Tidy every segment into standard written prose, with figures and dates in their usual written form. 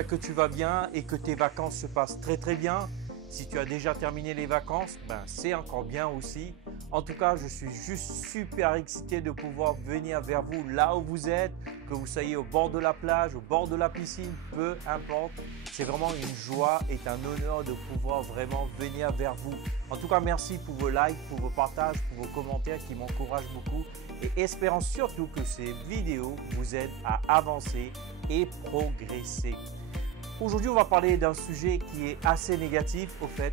j'espère que tu vas bien et que tes vacances se passent très bien. Si tu as déjà terminé les vacances, ben c'est encore bien aussi. En tout cas, je suis juste super excité de pouvoir venir vers vous là où vous êtes, que vous soyez au bord de la plage, au bord de la piscine, peu importe. C'est vraiment une joie et un honneur de pouvoir vraiment venir vers vous. En tout cas, merci pour vos likes, pour vos partages, pour vos commentaires qui m'encouragent beaucoup et espérant surtout que ces vidéos vous aident à avancer et progresser. Aujourd'hui, on va parler d'un sujet qui est assez négatif au fait.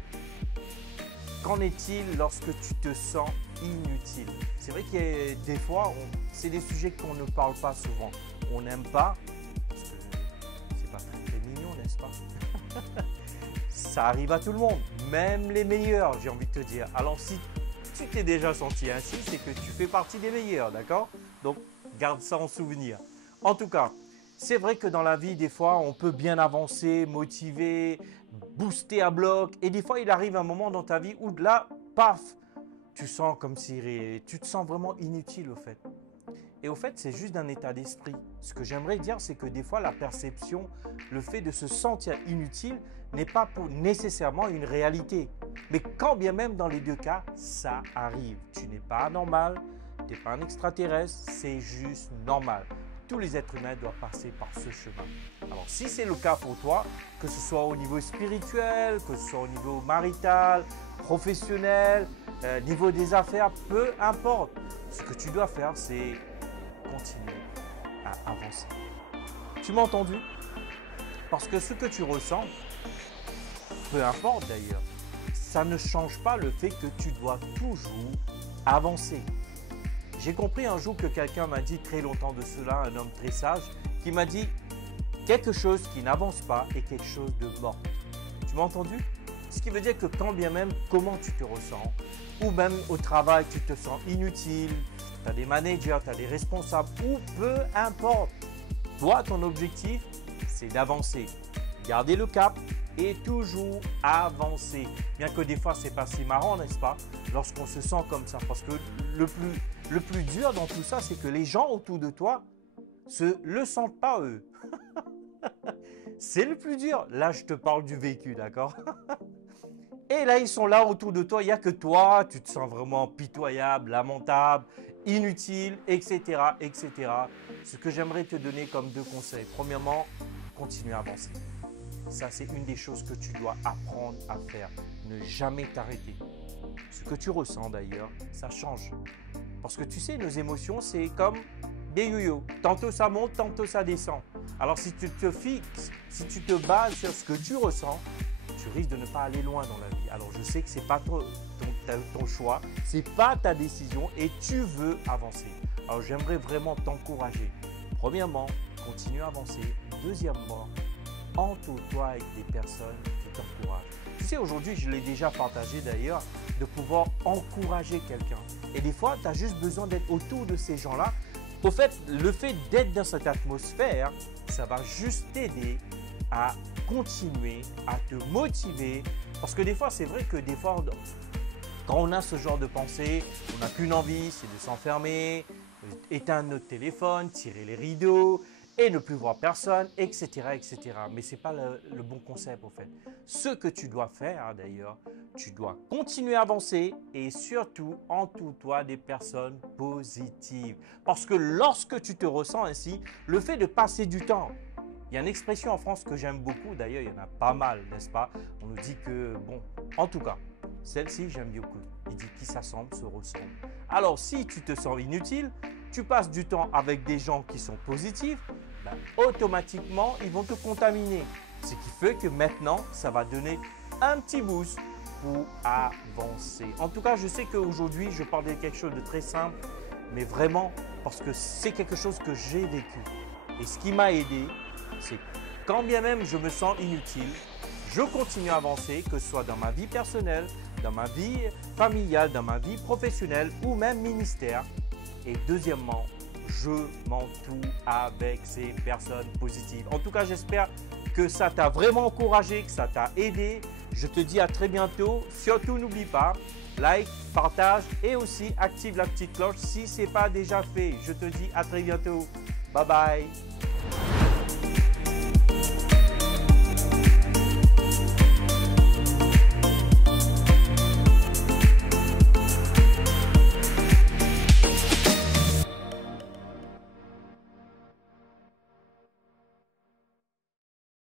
Qu'en est-il lorsque tu te sens inutile? C'est vrai qu'il y a des fois, c'est des sujets qu'on ne parle pas souvent. On n'aime pas, parce que c'est pas très mignon, n'est-ce pas? Ça arrive à tout le monde, même les meilleurs, j'ai envie de te dire. Alors si tu t'es déjà senti ainsi, c'est que tu fais partie des meilleurs, d'accord? Donc, garde ça en souvenir. En tout cas, c'est vrai que dans la vie, des fois, on peut bien avancer, motiver, booster à bloc. Et des fois, il arrive un moment dans ta vie où là, paf, tu sens comme si tu te sens vraiment inutile au fait. Et au fait, c'est juste un état d'esprit. Ce que j'aimerais dire, c'est que des fois, la perception, le fait de se sentir inutile n'est pas nécessairement une réalité. Mais quand bien même dans les deux cas, ça arrive. Tu n'es pas anormal, tu n'es pas un extraterrestre, c'est juste normal. Tous les êtres humains doivent passer par ce chemin. Alors, si c'est le cas pour toi, que ce soit au niveau spirituel, que ce soit au niveau marital, professionnel, niveau des affaires, peu importe. Ce que tu dois faire, c'est continuer à avancer. Tu m'as entendu? Parce que ce que tu ressens, peu importe d'ailleurs, ça ne change pas le fait que tu dois toujours avancer. J'ai compris un jour que quelqu'un m'a dit très longtemps de cela, un homme très sage, qui m'a dit quelque chose qui n'avance pas est quelque chose de mort. Tu m'as entendu? Ce qui veut dire que quand bien même comment tu te ressens, ou même au travail tu te sens inutile, tu as des managers, tu as des responsables, ou peu importe. Toi, ton objectif, c'est d'avancer, garder le cap et toujours avancer. Bien que des fois, c'est pas si marrant, n'est-ce pas? Lorsqu'on se sent comme ça, parce que le plus dur dans tout ça, c'est que les gens autour de toi le sentent pas eux. C'est le plus dur. Là, je te parle du vécu, d'accord? Et là, ils sont là autour de toi. Il n'y a que toi. Tu te sens vraiment pitoyable, lamentable, inutile, etc., etc. Ce que j'aimerais te donner comme deux conseils. Premièrement, continue à avancer. Ça, c'est une des choses que tu dois apprendre à faire. Ne jamais t'arrêter. Ce que tu ressens d'ailleurs, ça change. Parce que tu sais, nos émotions, c'est comme des yo-yo. Tantôt ça monte, tantôt ça descend. Alors si tu te fixes, si tu te bases sur ce que tu ressens, tu risques de ne pas aller loin dans la vie. Alors je sais que ce n'est pas ton choix, ce n'est pas ta décision et tu veux avancer. Alors j'aimerais vraiment t'encourager. Premièrement, continue à avancer. Deuxièmement, entoure-toi avec des personnes qui t'encouragent. Tu sais, aujourd'hui, je l'ai déjà partagé d'ailleurs, de pouvoir encourager quelqu'un. Et des fois, tu as juste besoin d'être autour de ces gens-là. Au fait, le fait d'être dans cette atmosphère, ça va juste t'aider à continuer, à te motiver. Parce que des fois, c'est vrai que des fois, quand on a ce genre de pensée, on n'a qu'une envie, c'est de s'enfermer, éteindre notre téléphone, tirer les rideaux et ne plus voir personne, etc. etc. Mais ce n'est pas le bon concept au fait. Ce que tu dois faire d'ailleurs, tu dois continuer à avancer et surtout entoure-toi des personnes positives. Parce que lorsque tu te ressens ainsi, le fait de passer du temps, il y a une expression en France que j'aime beaucoup, d'ailleurs il y en a pas mal, n'est-ce pas? On nous dit que, bon, en tout cas, celle-ci j'aime beaucoup. Il dit qui s'assemble se ressemble. Alors si tu te sens inutile, tu passes du temps avec des gens qui sont positifs, ben, automatiquement ils vont te contaminer. Ce qui fait que maintenant, ça va donner un petit boost pour avancer. En tout cas, je sais qu'aujourd'hui, je parle de quelque chose de très simple, mais vraiment parce que c'est quelque chose que j'ai vécu. Et ce qui m'a aidé, c'est quand bien même je me sens inutile, je continue à avancer, que ce soit dans ma vie personnelle, dans ma vie familiale, dans ma vie professionnelle ou même ministère. Et deuxièmement, je m'entoure avec ces personnes positives. En tout cas, j'espère que ça t'a vraiment encouragé, que ça t'a aidé. Je te dis à très bientôt. Surtout, n'oublie pas, like, partage et aussi active la petite cloche si ce n'est pas déjà fait. Je te dis à très bientôt. Bye bye.